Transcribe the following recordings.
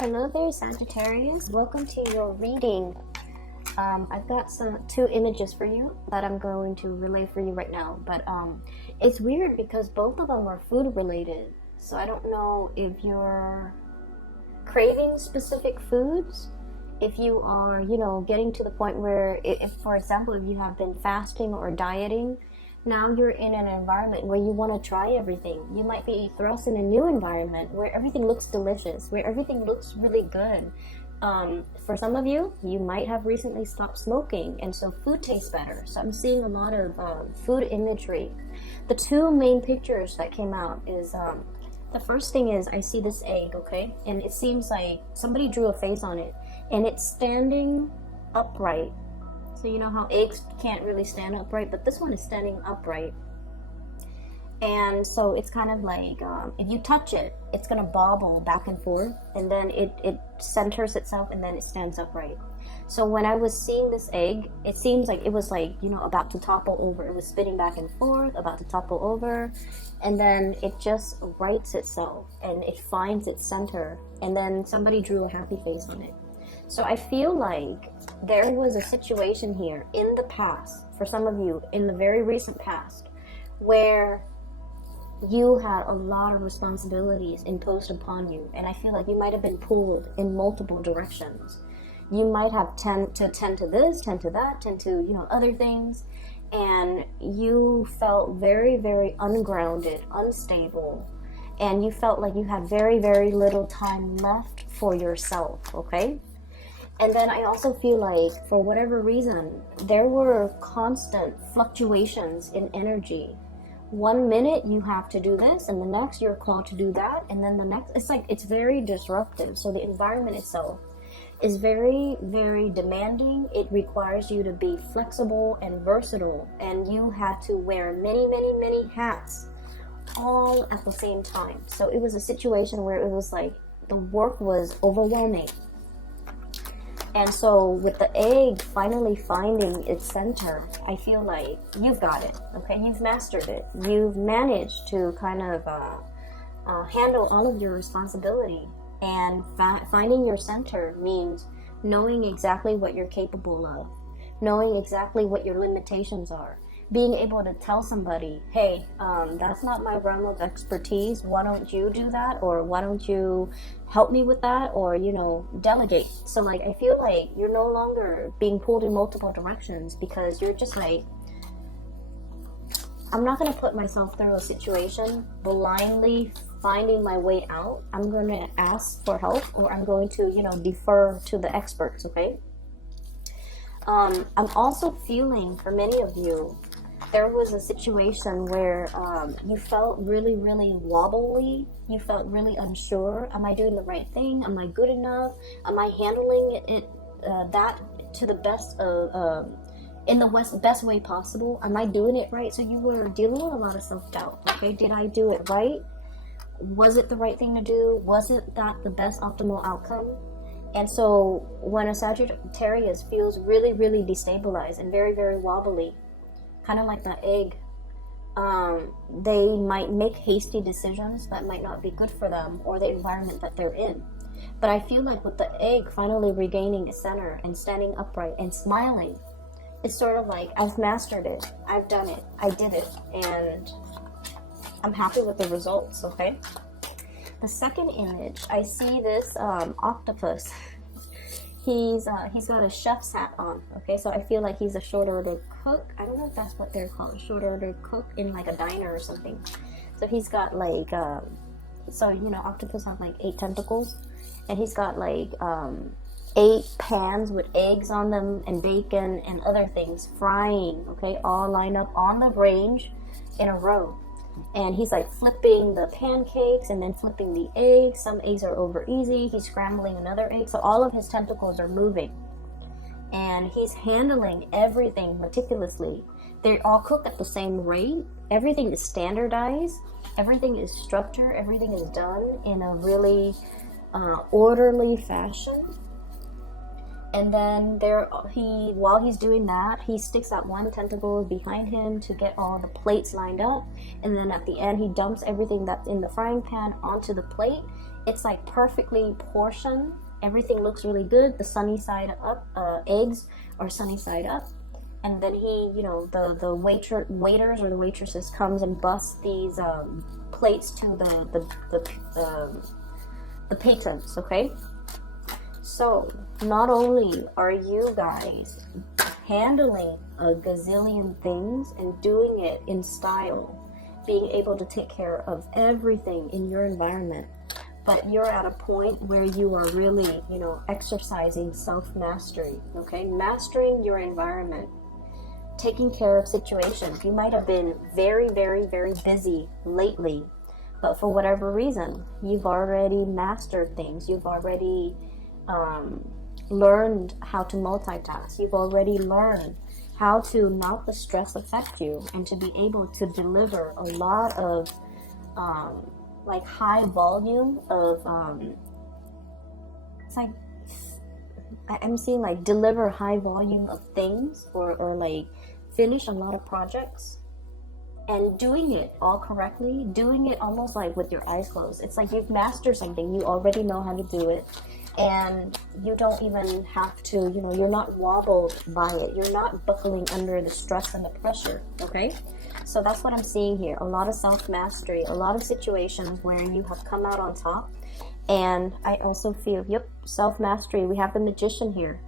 Hello there, Sagittarius. Welcome to your reading. I've got two images for you that I'm going to relay for you right now. But it's weird because both of them are food related. So I don't know if you're craving specific foods. If you are, getting to the point where, if for example, if you have been fasting or dieting, now you're in an environment where you want to try everything. You might be thrust in a new environment where everything looks delicious, where everything looks really good. For some of you, you might have recently stopped smoking, and so food tastes better. So I'm seeing a lot of food imagery. The two main pictures that came out is, the first thing is I see this egg, okay? And it seems like somebody drew a face on it, and it's standing upright. So you know how eggs can't really stand upright, but this one is standing upright. And so it's kind of like, if you touch it, it's going to bobble back and forth, and then it centers itself, and then it stands upright. So when I was seeing this egg, it seems like it was like, about to topple over. It was spinning back and forth, about to topple over, and then it just rights itself, and it finds its center, and then somebody drew a happy face on it. So I feel like there was a situation here in the past, for some of you, in the very recent past, where you had a lot of responsibilities imposed upon you, and I feel like you might have been pulled in multiple directions. You might have tend to this, tend to that, tend to, other things, and you felt very, very ungrounded, unstable, and you felt like you had very, very little time left for yourself, okay? And then I also feel like, for whatever reason, there were constant fluctuations in energy. 1 minute you have to do this, and the next you're called to do that, and then the next, it's very disruptive. So the environment itself is very, very demanding. It requires you to be flexible and versatile, and you had to wear many, many, many hats all at the same time. So it was a situation where it was like the work was overwhelming. And so with the egg finally finding its center, I feel like you've got it, okay? You've mastered it. You've managed to kind of handle all of your responsibility. And finding your center means knowing exactly what you're capable of, knowing exactly what your limitations are, being able to tell somebody, hey, that's not my realm of expertise. Why don't you do that? Or why don't you help me with that? Or, delegate. So like, I feel like you're no longer being pulled in multiple directions, because you're just like, I'm not going to put myself through a situation blindly finding my way out. I'm going to ask for help, or I'm going to, defer to the experts, okay? I'm also feeling, for many of you, there was a situation where you felt really, really wobbly. You felt really unsure. Am I doing the right thing? Am I good enough? Am I handling it that to the best of in the best way possible? Am I doing it right? So you were dealing with a lot of self-doubt. Okay, did I do it right? Was it the right thing to do? Was it that the best optimal outcome? And so when a Sagittarius feels really, really destabilized and very, very wobbly, kind of like that egg, they might make hasty decisions that might not be good for them or the environment that they're in. But I feel like with the egg finally regaining its center and standing upright and smiling, it's sort of like, I've mastered it, I've done it, I did it, and I'm happy with the results, okay? The second image, I see this octopus. He's got a chef's hat on, okay? So I feel like he's a short order cook. I don't know if that's what they're called, short order cook in like a diner or something. So he's got like, octopus have like 8 tentacles, and he's got like 8 pans with eggs on them and bacon and other things frying, okay? All lined up on the range in a row. And he's like flipping the pancakes and then flipping the eggs. Some eggs are over easy. He's scrambling another egg. So all of his tentacles are moving. And he's handling everything meticulously. They all cook at the same rate. Everything is standardized. Everything is structured. Everything is done in a really orderly fashion. And then while he's doing that, he sticks out one tentacle behind him to get all the plates lined up. And then at the end, he dumps everything that's in the frying pan onto the plate. It's like perfectly portioned. Everything looks really good. The sunny side up, eggs are sunny side up. And then he, you know, the waiters or the waitresses comes and busts these plates to the patrons, okay? So not only are you guys handling a gazillion things and doing it in style, being able to take care of everything in your environment, but you're at a point where you are really, you know, exercising self-mastery, okay? Mastering your environment, taking care of situations. You might have been very, very, very busy lately, but for whatever reason, you've already mastered things. You've already learned how to multitask. You've already learned how to not the stress affect you and to be able to deliver a lot of like high volume of it's like I'm seeing like deliver high volume of things or like finish a lot of projects and doing it all correctly, doing it almost like with your eyes closed. It's like you've mastered something, you already know how to do it, and you don't even have to, you know, you're not wobbled by it, you're not buckling under the stress and the pressure, okay? So that's what I'm seeing here. A lot of self-mastery, a lot of situations where you have come out on top. And I also feel, yep, self-mastery. We have the Magician here.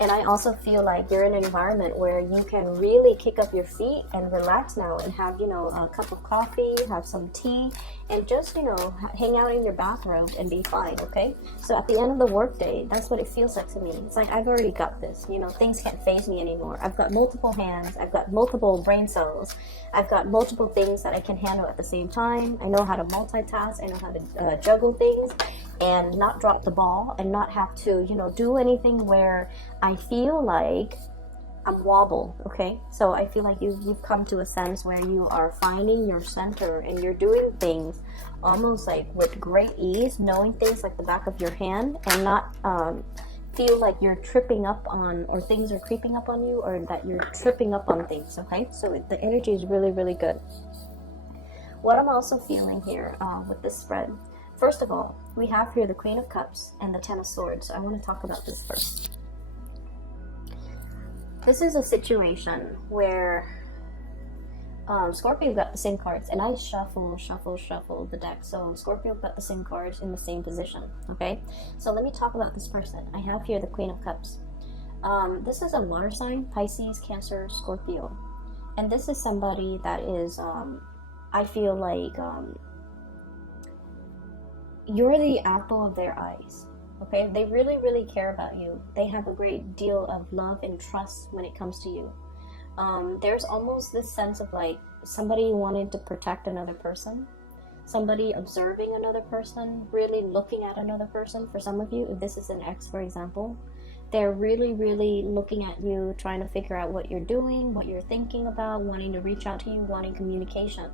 And I also feel like you're in an environment where you can really kick up your feet and relax now and have, you know, a cup of coffee, have some tea, and just, you know, hang out in your bathrobe and be fine, okay? So at the end of the workday, that's what it feels like to me. It's like, I've already got this, you know, things can't faze me anymore. I've got multiple hands, I've got multiple brain cells, I've got multiple things that I can handle at the same time. I know how to multitask, I know how to juggle things and not drop the ball and not have to, you know, do anything where I feel like I'm wobble, okay? So I feel like you've come to a sense where you are finding your center and you're doing things almost like with great ease, knowing things like the back of your hand and not feel like you're tripping up on, or things are creeping up on you, or that you're tripping up on things, okay? So the energy is really, really good. What I'm also feeling here with this spread, first of all, we have here the Queen of Cups and the Ten of Swords. So I want to talk about this first. This is a situation where Scorpio got the same cards, and I shuffle the deck. So Scorpio got the same cards in the same position, okay? So let me talk about this person. I have here the Queen of Cups. This is a water sign, Pisces, Cancer, Scorpio. And this is somebody that is, I feel like, you're the apple of their eyes, okay? They really, really care about you. They have a great deal of love and trust when it comes to you. There's almost this sense of like somebody wanting to protect another person, somebody observing another person, really looking at another person. For some of you, if this is an ex, for example, they're really, really looking at you, trying to figure out what you're doing, what you're thinking about, wanting to reach out to you, wanting communication.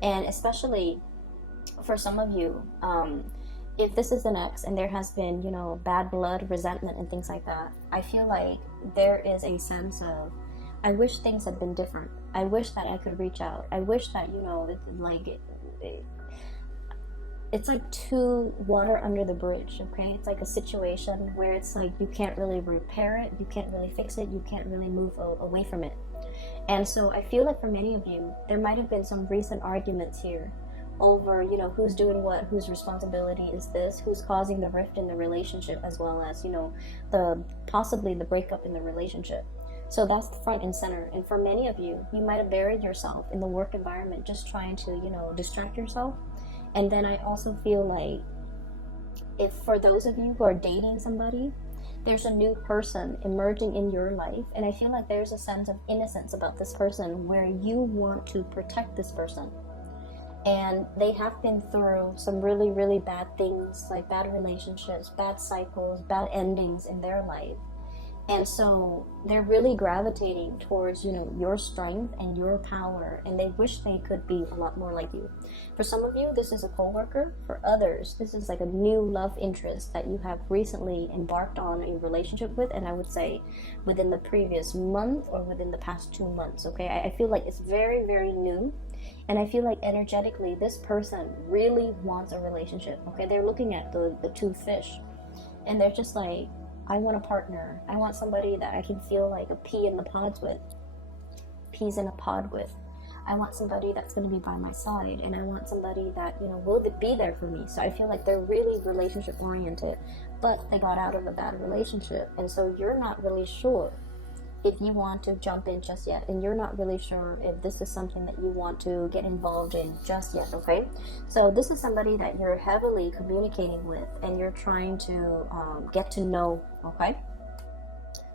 And especially for some of you, if this is an ex and there has been, you know, bad blood, resentment, and things like that, I feel like there is a sense of, I wish things had been different. I wish that I could reach out. I wish that, you know, it's like too water under the bridge, okay? It's like a situation where it's like you can't really repair it, you can't really fix it, you can't really move away from it. And so I feel like for many of you, there might have been some recent arguments here over, you know, who's doing what, whose responsibility is this, who's causing the rift in the relationship, as well as, you know, possibly the breakup in the relationship. So that's the front and center. And for many of you, you might have buried yourself in the work environment, just trying to, you know, distract yourself. And then I also feel like, if for those of you who are dating somebody, there's a new person emerging in your life, and I feel like there's a sense of innocence about this person where you want to protect this person. And they have been through some really, really bad things, like bad relationships, bad cycles, bad endings in their life. And so they're really gravitating towards, your strength and your power, and they wish they could be a lot more like you. For some of you, this is a coworker. For others, this is like a new love interest that you have recently embarked on a relationship with, and I would say within the previous month or within the past 2 months, okay? I feel like it's very, very new, and I feel like energetically, this person really wants a relationship, okay? They're looking at the two fish, and they're just like, I want a partner. I want somebody that I can feel like a pea in the pods with. Peas in a pod with. I want somebody that's going to be by my side, and I want somebody that, will be there for me. So I feel like they're really relationship oriented, but they got out of a bad relationship, and so you're not really sure if you want to jump in just yet, and you're not really sure if this is something that you want to get involved in just yet, okay? So this is somebody that you're heavily communicating with, and you're trying to get to know, okay?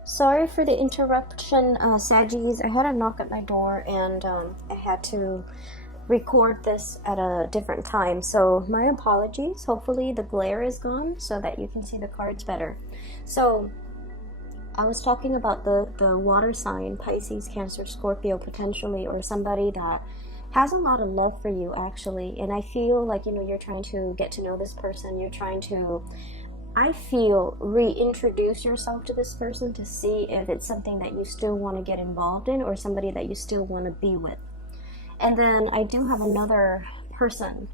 Sorry for the interruption, Saggies. I had a knock at my door, and I had to record this at a different time, so my apologies. Hopefully the glare is gone so that you can see the cards better. So I was talking about the water sign, Pisces, Cancer, Scorpio, potentially, or somebody that has a lot of love for you, actually. And I feel like, you're trying to get to know this person. You're trying to, I feel, reintroduce yourself to this person to see if it's something that you still want to get involved in, or somebody that you still want to be with. And then I do have another person.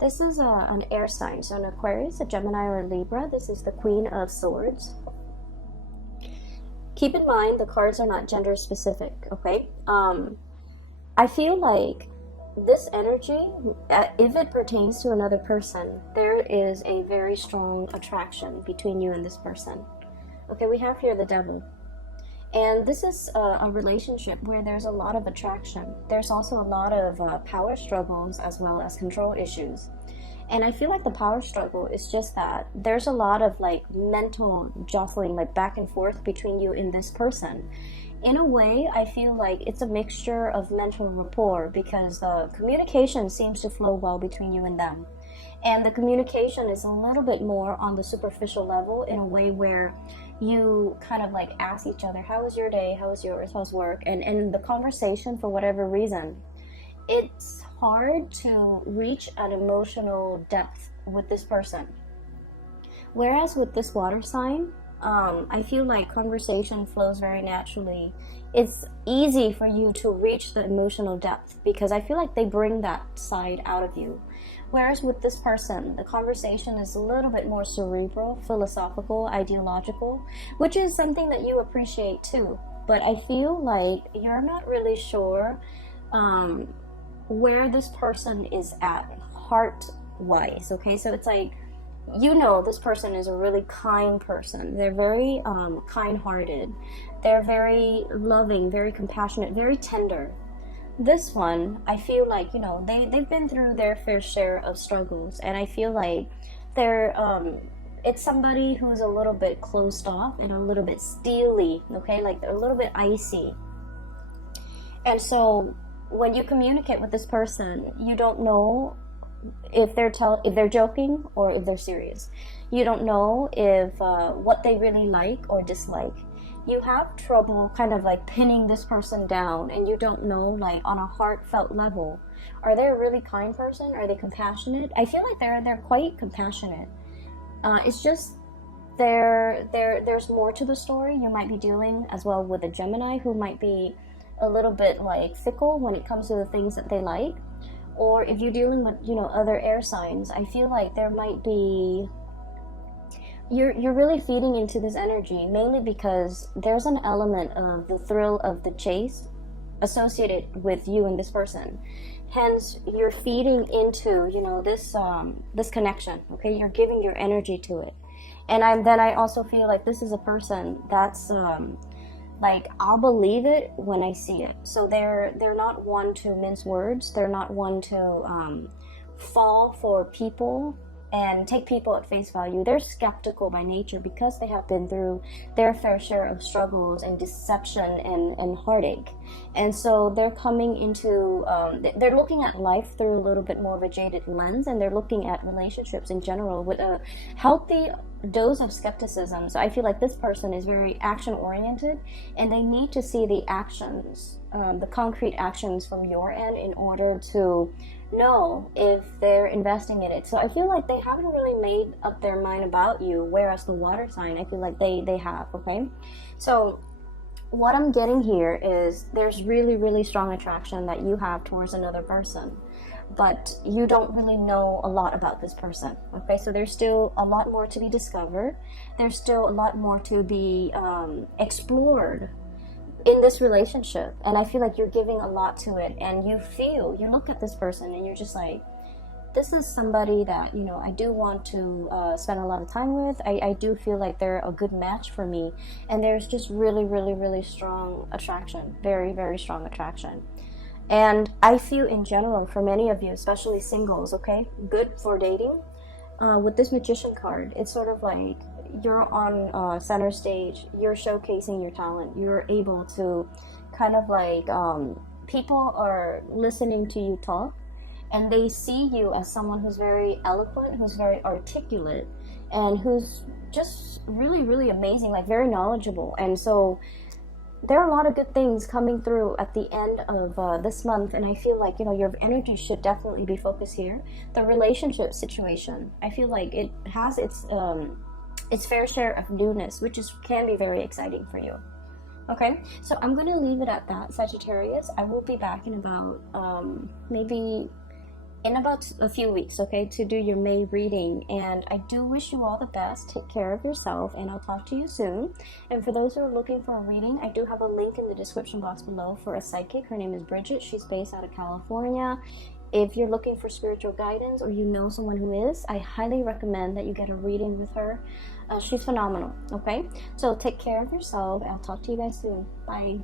This is an air sign, so an Aquarius, a Gemini, or a Libra. This is the Queen of Swords. Keep in mind, the cards are not gender specific, okay? I feel like this energy, if it pertains to another person, there is a very strong attraction between you and this person. Okay, we have here the Devil. And this is a relationship where there's a lot of attraction. There's also a lot of power struggles as well as control issues. And I feel like the power struggle is just that there's a lot of like mental jostling, like back and forth between you and this person. In a way, I feel like it's a mixture of mental rapport, because the communication seems to flow well between you and them. And the communication is a little bit more on the superficial level, in a way where you kind of like ask each other, how was your day? How was yours? How's work? And the conversation, for whatever reason, it's hard to reach an emotional depth with this person. Whereas with this water sign, I feel like conversation flows very naturally. It's easy for you to reach the emotional depth, because I feel like they bring that side out of you. Whereas with this person, the conversation is a little bit more cerebral, philosophical, ideological, which is something that you appreciate too. But I feel like you're not really sure where this person is at heart-wise, okay? So it's like, this person is a really kind person. They're very kind-hearted. They're very loving, very compassionate, very tender. This one, I feel like, they've been through their fair share of struggles, and I feel like it's somebody who's a little bit closed off and a little bit steely, okay? Like they're a little bit icy. And so when you communicate with this person, you don't know if they're joking or if they're serious. You don't know if what they really like or dislike. You have trouble kind of like pinning this person down, and you don't know, like, on a heartfelt level, are they a really kind person? Are they compassionate? I feel like they're quite compassionate. It's just there's more to the story. You might be dealing as well with a Gemini who might be a little bit like fickle when it comes to the things that they like. Or if you're dealing with, other air signs, I feel like there might be, you're really feeding into this energy, mainly because there's an element of the thrill of the chase associated with you and this person. Hence, you're feeding into, this connection, okay? You're giving your energy to it. And I also feel like this is a person that's, like, I'll believe it when I see it. So they're not one to mince words. They're not one to fall for people and take people at face value. They're skeptical by nature because they have been through their fair share of struggles and deception and heartache. And so they're coming into, they're looking at life through a little bit more of a jaded lens, and they're looking at relationships in general with a healthy dose of skepticism. So I feel like this person is very action oriented, and they need to see the actions, the concrete actions from your end in order to know if they're investing in it. So I feel like they haven't really made up their mind about you, whereas the water sign, I feel like they have. Okay, so what I'm getting here is there's really strong attraction that you have towards another person, but you don't really know a lot about this person. Okay, so there's still a lot more to be discovered. There's still a lot more to be explored in this relationship, and I feel like you're giving a lot to it, and you look at this person and you're just like, this is somebody that, you know, I do want to spend a lot of time with. I do feel like they're a good match for me, and there's just really strong attraction, very strong attraction. And I feel in general for many of you, especially singles, okay, good for dating. With this Magician card, it's sort of like you're on center stage, you're showcasing your talent, you're able to kind of like, people are listening to you talk, and they see you as someone who's very eloquent, who's very articulate, and who's just really amazing, like very knowledgeable. And so there are a lot of good things coming through at the end of this month, and I feel like, you know, your energy should definitely be focused here. The relationship situation, I feel like it has its fair share of newness, which can be very exciting for you. Okay, so I'm going to leave it at that, Sagittarius. I will be back in about maybe in about a few weeks, okay, to do your May reading. And I do wish you all the best. Take care of yourself, and I'll talk to you soon. And for those who are looking for a reading, I do have a link in the description box below for a psychic. Her name is Bridget. She's based out of California. If you're looking for spiritual guidance, or you know someone who is, I highly recommend that you get a reading with her. She's phenomenal. Okay, so take care of yourself. I'll talk to you guys soon. Bye.